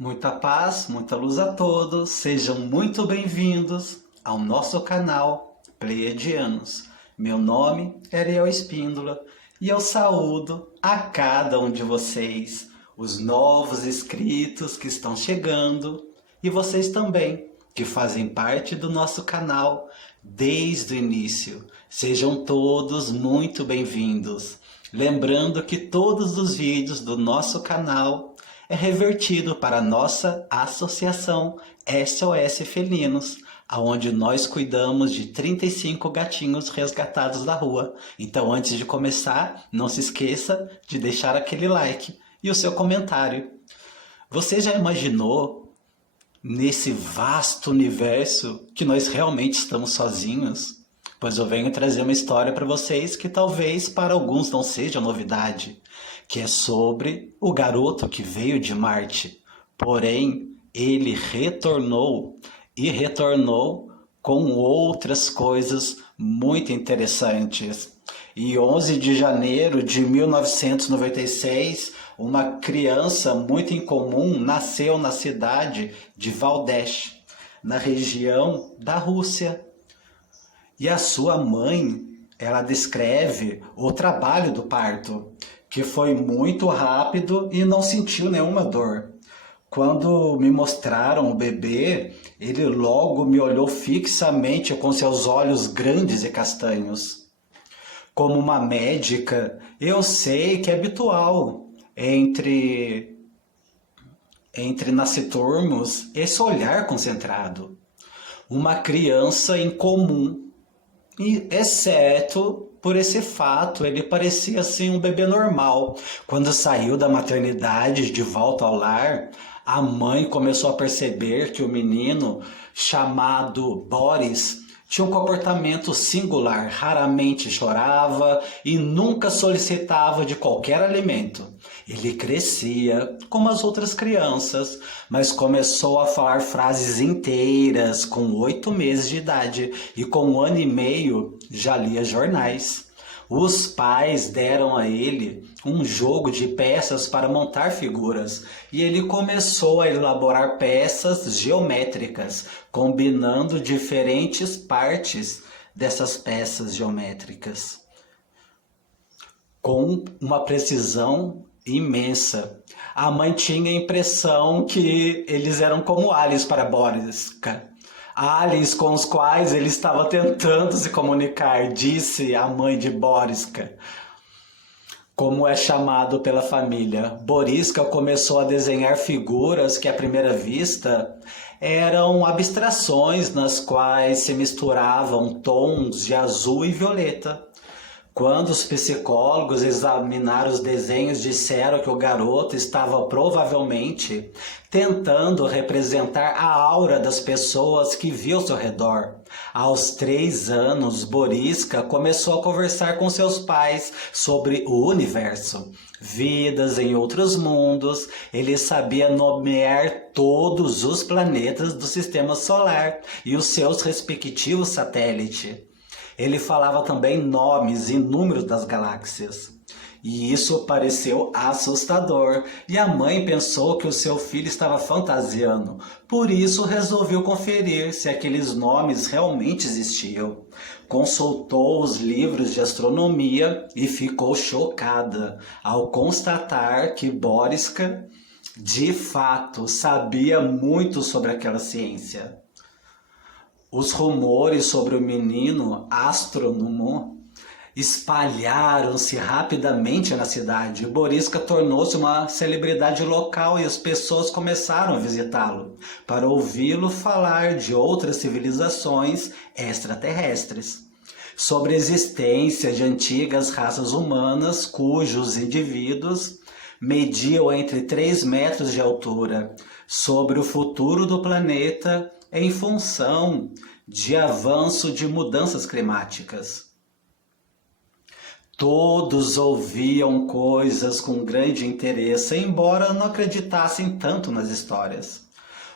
Muita paz, muita luz a todos. Sejam muito bem-vindos ao nosso canal Pleiadianos. Meu nome é Ariel Espíndola e eu saúdo a cada um de vocês, os novos inscritos que estão chegando e vocês também, que fazem parte do nosso canal desde o início. Sejam todos muito bem-vindos. Lembrando que todos os vídeos do nosso canal é revertido para a nossa associação SOS Felinos, onde nós cuidamos de 35 gatinhos resgatados da rua. Então, antes de começar, não se esqueça de deixar aquele like e o seu comentário. Você já imaginou, nesse vasto universo, que nós realmente estamos sozinhos? Pois eu venho trazer uma história para vocês que talvez para alguns não seja novidade, que é sobre o garoto que veio de Marte. Porém, ele retornou e retornou com outras coisas muito interessantes. E 11 de janeiro de 1996, uma criança muito incomum nasceu na cidade de Valdesh, na região da Rússia. E a sua mãe, ela descreve o trabalho do parto, que foi muito rápido e não sentiu nenhuma dor. Quando me mostraram o bebê, ele logo me olhou fixamente com seus olhos grandes e castanhos. Como uma médica, eu sei que é habitual entre nasciturnos esse olhar concentrado. Uma criança incomum. E, exceto por esse fato, ele parecia assim um bebê normal. Quando saiu da maternidade de volta ao lar, a mãe começou a perceber que o menino, chamado Boris, tinha um comportamento singular, raramente chorava e nunca solicitava de qualquer alimento. Ele crescia como as outras crianças, mas começou a falar frases inteiras com 8 meses de idade e com 1 ano e meio já lia jornais. Os pais deram a ele um jogo de peças para montar figuras e ele começou a elaborar peças geométricas, combinando diferentes partes dessas peças geométricas com uma precisão imensa. A mãe tinha a impressão que eles eram como aliens para Boriska. Aliens com os quais ele estava tentando se comunicar, disse a mãe de Boriska, como é chamado pela família. Boriska começou a desenhar figuras que à primeira vista eram abstrações nas quais se misturavam tons de azul e violeta. Quando os psicólogos examinaram os desenhos, disseram que o garoto estava provavelmente tentando representar a aura das pessoas que viu ao seu redor. Aos 3 anos, Boriska começou a conversar com seus pais sobre o universo, vidas em outros mundos. Ele sabia nomear todos os planetas do sistema solar e os seus respectivos satélites. Ele falava também nomes e números das galáxias. E isso pareceu assustador. E a mãe pensou que o seu filho estava fantasiando. Por isso resolveu conferir se aqueles nomes realmente existiam. Consultou os livros de astronomia e ficou chocada ao constatar que Boriska, de fato, sabia muito sobre aquela ciência. Os rumores sobre o menino astrônomo espalharam-se rapidamente na cidade. Boriska tornou-se uma celebridade local e as pessoas começaram a visitá-lo para ouvi-lo falar de outras civilizações extraterrestres, sobre a existência de antigas raças humanas cujos indivíduos mediam entre 3 metros de altura, sobre o futuro do planeta em função de avanço de mudanças climáticas. Todos ouviam coisas com grande interesse, embora não acreditassem tanto nas histórias.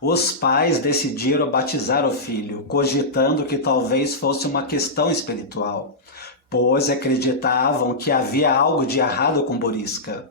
Os pais decidiram batizar o filho, cogitando que talvez fosse uma questão espiritual, pois acreditavam que havia algo de errado com Boriska.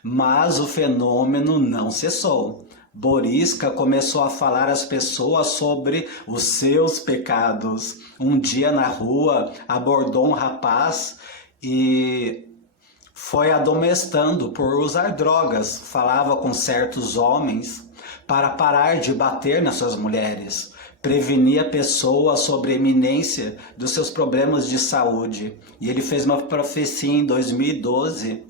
Mas o fenômeno não cessou. Boriska começou a falar às pessoas sobre os seus pecados. Um dia na rua abordou um rapaz e foi admoestando por usar drogas. Falava com certos homens para parar de bater nas suas mulheres. Prevenia pessoas sobre a iminência dos seus problemas de saúde. E ele fez uma profecia em 2012.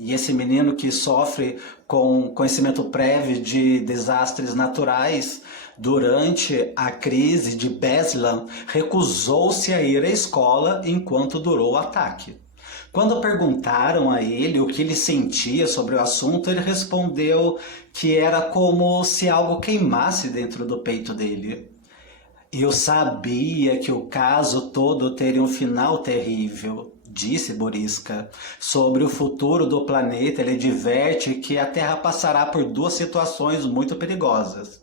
E esse menino que sofre com conhecimento prévio de desastres naturais, durante a crise de Beslan, recusou-se a ir à escola enquanto durou o ataque. Quando perguntaram a ele o que ele sentia sobre o assunto, ele respondeu que era como se algo queimasse dentro do peito dele. Eu sabia que o caso todo teria um final terrível, disse Boriska. Sobre o futuro do planeta, ele adverte que a Terra passará por duas situações muito perigosas.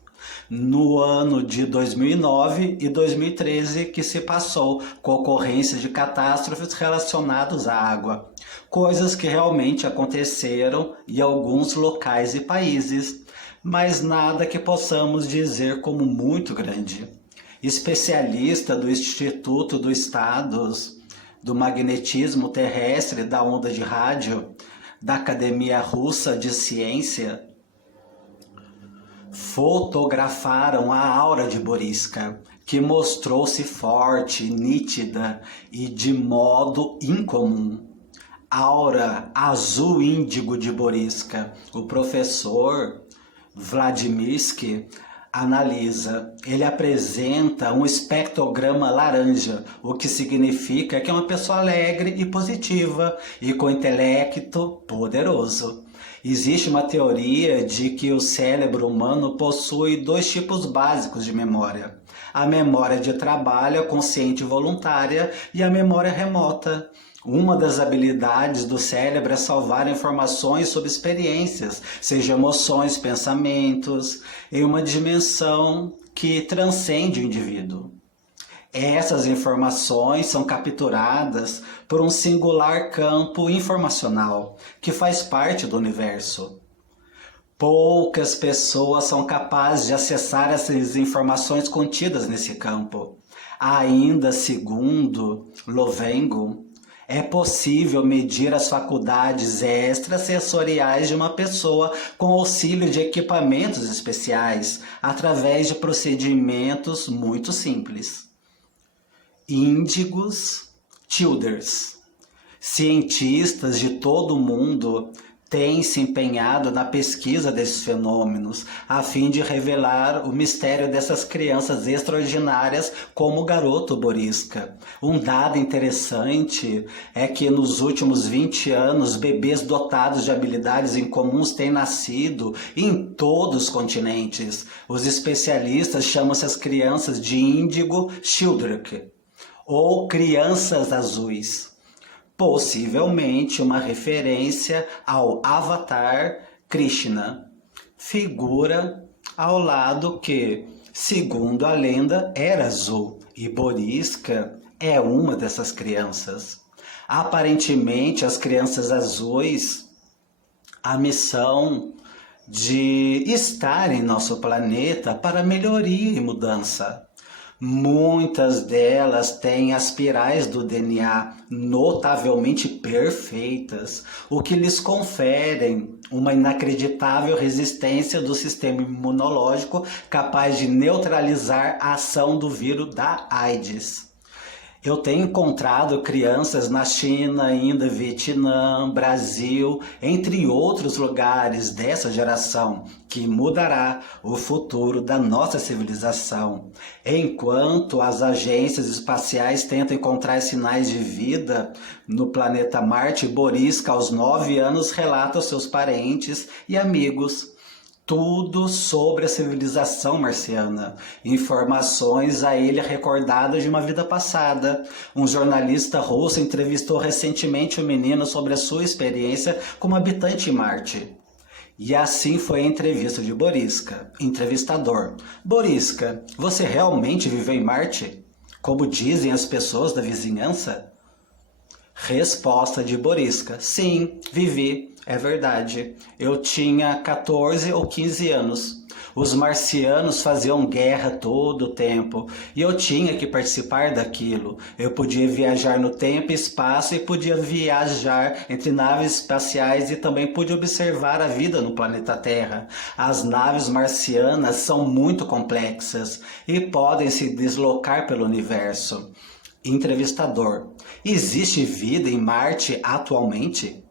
No ano de 2009 e 2013 que se passou, com ocorrência de catástrofes relacionadas à água. Coisas que realmente aconteceram em alguns locais e países, mas nada que possamos dizer como muito grande. Especialista do Instituto dos Estados do Magnetismo Terrestre da Onda de Rádio, da Academia Russa de Ciência, fotografaram a aura de Boriska, que mostrou-se forte, nítida e de modo incomum. Aura azul índigo de Boriska. O professor Vladimirsky analisa. Ele apresenta um espectrograma laranja, o que significa que é uma pessoa alegre e positiva e com intelecto poderoso. Existe uma teoria de que o cérebro humano possui dois tipos básicos de memória. A memória de trabalho, consciente e voluntária, e a memória remota. Uma das habilidades do cérebro é salvar informações sobre experiências, seja emoções, pensamentos, em uma dimensão que transcende o indivíduo. Essas informações são capturadas por um singular campo informacional que faz parte do universo. Poucas pessoas são capazes de acessar essas informações contidas nesse campo. Ainda segundo Lovengo, é possível medir as faculdades extrasensoriais de uma pessoa com auxílio de equipamentos especiais, através de procedimentos muito simples. Índigos Childers. Cientistas de todo o mundo têm se empenhado na pesquisa desses fenômenos, a fim de revelar o mistério dessas crianças extraordinárias como o garoto Boriska. Um dado interessante é que nos últimos 20 anos, bebês dotados de habilidades incomuns têm nascido em todos os continentes. Os especialistas chamam essas crianças de Índigo Children, ou crianças azuis. Possivelmente uma referência ao Avatar Krishna, figura ao lado que, segundo a lenda, era azul, e Boriska é uma dessas crianças. Aparentemente, as crianças azuis, a missão de estar em nosso planeta para melhoria e mudança. Muitas delas têm as espirais do DNA notavelmente perfeitas, o que lhes conferem uma inacreditável resistência do sistema imunológico capaz de neutralizar a ação do vírus da AIDS. Eu tenho encontrado crianças na China, Índia, Vietnã, Brasil, entre outros lugares dessa geração, que mudará o futuro da nossa civilização. Enquanto as agências espaciais tentam encontrar sinais de vida no planeta Marte, Boriska, aos 9 anos, relata aos seus parentes e amigos tudo sobre a civilização marciana, informações a ele recordadas de uma vida passada. Um jornalista russo entrevistou recentemente um menino sobre a sua experiência como habitante em Marte. E assim foi a entrevista de Boriska. Entrevistador: Boriska, você realmente viveu em Marte? Como dizem as pessoas da vizinhança? Resposta de Boriska: sim, vivi. É verdade. Eu tinha 14 ou 15 anos. Os marcianos faziam guerra todo o tempo e eu tinha que participar daquilo. Eu podia viajar no tempo e espaço e podia viajar entre naves espaciais e também pude observar a vida no planeta Terra. As naves marcianas são muito complexas e podem se deslocar pelo universo. Entrevistador: existe vida em Marte atualmente?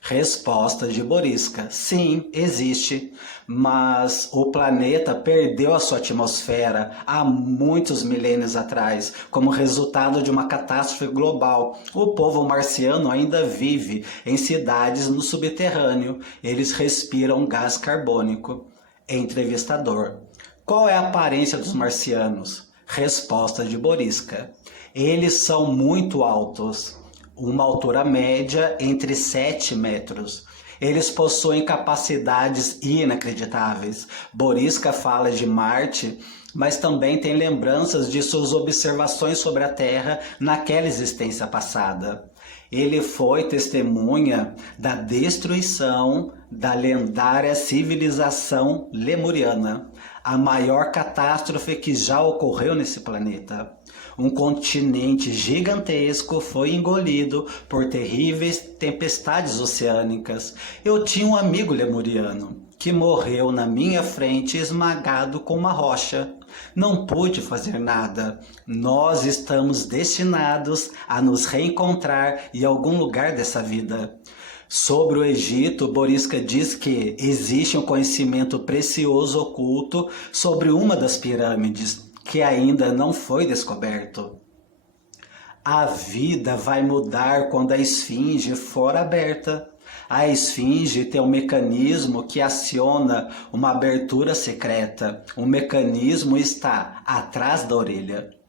Resposta de Borisca: sim, existe, mas o planeta perdeu a sua atmosfera há muitos milênios atrás, como resultado de uma catástrofe global. O povo marciano ainda vive em cidades no subterrâneo, eles respiram gás carbônico. Entrevistador: qual é a aparência dos marcianos? Resposta de Borisca: eles são muito altos, uma altura média entre 7 metros. Eles possuem capacidades inacreditáveis. Borisca fala de Marte, mas também tem lembranças de suas observações sobre a Terra naquela existência passada. Ele foi testemunha da destruição da lendária civilização lemuriana, a maior catástrofe que já ocorreu nesse planeta. Um continente gigantesco foi engolido por terríveis tempestades oceânicas. Eu tinha um amigo lemuriano que morreu na minha frente esmagado com uma rocha. Não pude fazer nada. Nós estamos destinados a nos reencontrar em algum lugar dessa vida. Sobre o Egito, Borisca diz que existe um conhecimento precioso oculto sobre uma das pirâmides, que ainda não foi descoberto. A vida vai mudar quando a esfinge for aberta. A esfinge tem um mecanismo que aciona uma abertura secreta. O mecanismo está atrás da orelha.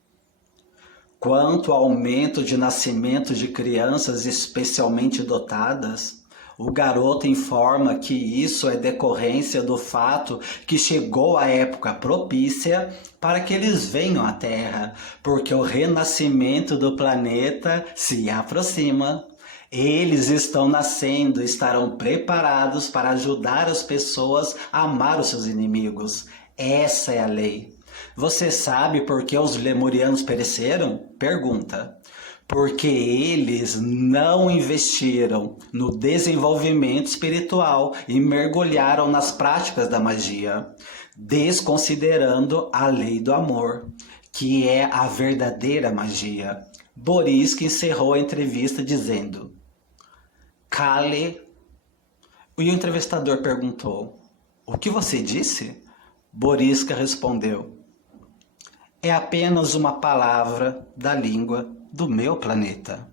Quanto ao aumento de nascimento de crianças especialmente dotadas, o garoto informa que isso é decorrência do fato que chegou a época propícia para que eles venham à Terra, porque o renascimento do planeta se aproxima. Eles estão nascendo, estarão preparados para ajudar as pessoas a amar os seus inimigos. Essa é a lei. Você sabe por que os lemurianos pereceram? Pergunta. Porque eles não investiram no desenvolvimento espiritual e mergulharam nas práticas da magia, desconsiderando a lei do amor, que é a verdadeira magia. Borisca encerrou a entrevista dizendo: Cale. E o entrevistador perguntou: o que você disse? Borisca respondeu: é apenas uma palavra da língua do meu planeta.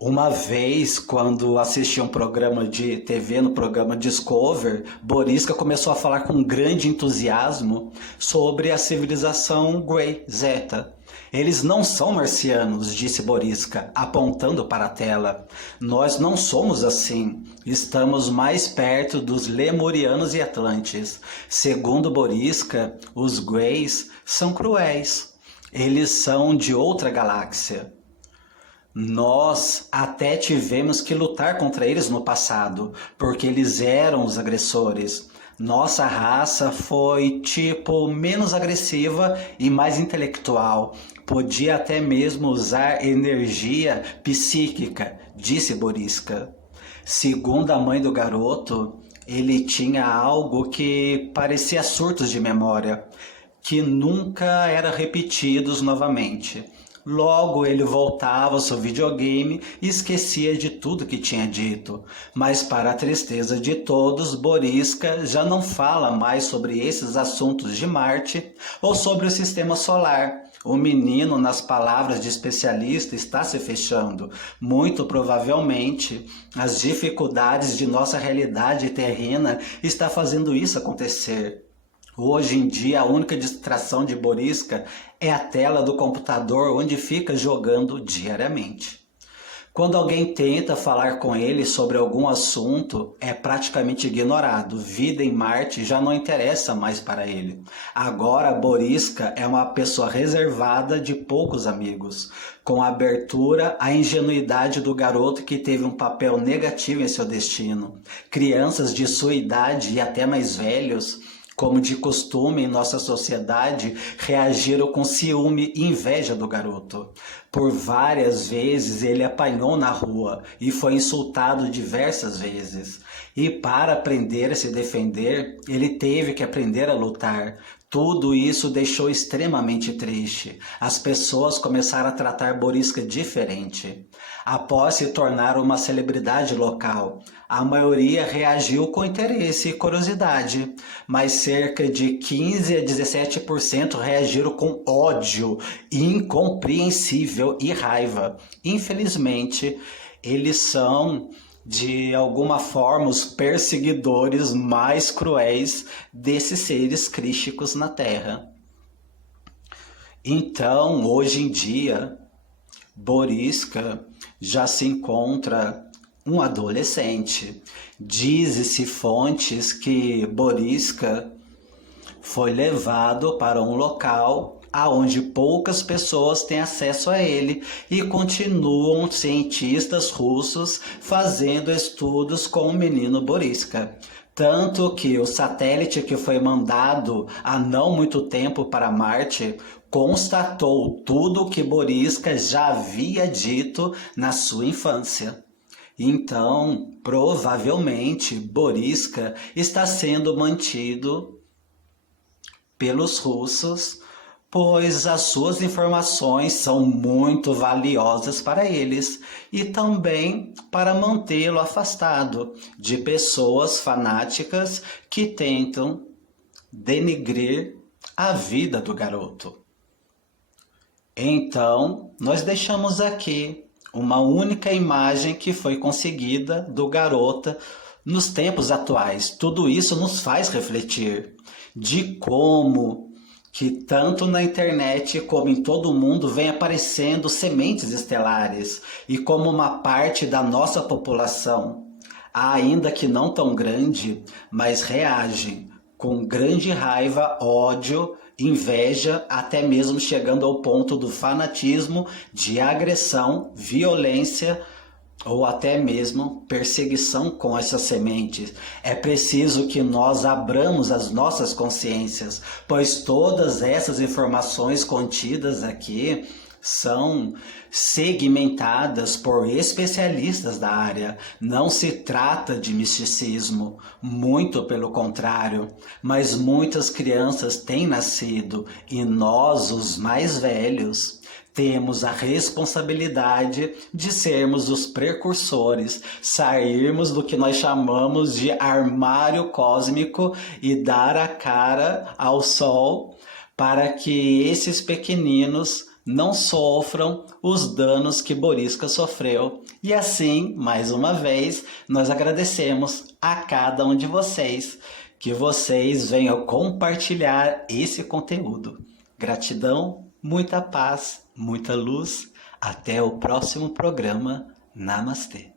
Uma vez, quando assisti um programa de TV, no programa Discover, Borisca começou a falar com grande entusiasmo sobre a civilização Grey Zeta. Eles não são marcianos, disse Borisca, apontando para a tela. Nós não somos assim. Estamos mais perto dos lemurianos e atlantes. Segundo Borisca, os Greys são cruéis. Eles são de outra galáxia. Nós até tivemos que lutar contra eles no passado, porque eles eram os agressores. Nossa raça foi, menos agressiva e mais intelectual. Podia até mesmo usar energia psíquica, disse Borisca. Segundo a mãe do garoto, ele tinha algo que parecia surtos de memória, que nunca era repetidos novamente. Logo ele voltava ao seu videogame e esquecia de tudo que tinha dito. Mas para a tristeza de todos, Borisca já não fala mais sobre esses assuntos de Marte ou sobre o sistema solar. O menino, nas palavras de especialista, está se fechando. Muito provavelmente, as dificuldades de nossa realidade terrena está fazendo isso acontecer. Hoje em dia, a única distração de Borisca é a tela do computador onde fica jogando diariamente. Quando alguém tenta falar com ele sobre algum assunto, é praticamente ignorado. Vida em Marte já não interessa mais para ele. Agora, Boriska é uma pessoa reservada de poucos amigos, com abertura à ingenuidade do garoto que teve um papel negativo em seu destino. Crianças de sua idade e até mais velhos, como de costume em nossa sociedade, reagiram com ciúme e inveja do garoto. Por várias vezes ele apanhou na rua e foi insultado diversas vezes. E para aprender a se defender, ele teve que aprender a lutar. Tudo isso deixou extremamente triste. As pessoas começaram a tratar Boriska diferente. Após se tornar uma celebridade local, a maioria reagiu com interesse e curiosidade, mas cerca de 15 a 17% reagiram com ódio incompreensível e raiva. Infelizmente, eles são de alguma forma os perseguidores mais cruéis desses seres crísticos na Terra. Então, hoje em dia, Boriska já se encontra um adolescente. Diz-se fontes que Boriska foi levado para um local aonde poucas pessoas têm acesso a ele e continuam cientistas russos fazendo estudos com o menino Boriska. Tanto que o satélite que foi mandado há não muito tempo para Marte constatou tudo o que Boriska já havia dito na sua infância. Então, provavelmente, Boriska está sendo mantido pelos russos, pois as suas informações são muito valiosas para eles e também para mantê-lo afastado de pessoas fanáticas que tentam denigrir a vida do garoto. Então, nós deixamos aqui uma única imagem que foi conseguida do garoto nos tempos atuais. Tudo isso nos faz refletir de como que tanto na internet como em todo o mundo vem aparecendo sementes estelares e como uma parte da nossa população, ainda que não tão grande, mas reage com grande raiva, ódio, inveja, até mesmo chegando ao ponto do fanatismo, de agressão, violência ou até mesmo perseguição com essas sementes. É preciso que nós abramos as nossas consciências, pois todas essas informações contidas aqui são segmentadas por especialistas da área. Não se trata de misticismo, muito pelo contrário, mas muitas crianças têm nascido e nós, os mais velhos, temos a responsabilidade de sermos os precursores, sairmos do que nós chamamos de armário cósmico e dar a cara ao sol para que esses pequeninos não sofram os danos que Boriska sofreu. E assim, mais uma vez, nós agradecemos a cada um de vocês que vocês venham compartilhar esse conteúdo. Gratidão, muita paz, muita luz. Até o próximo programa. Namastê.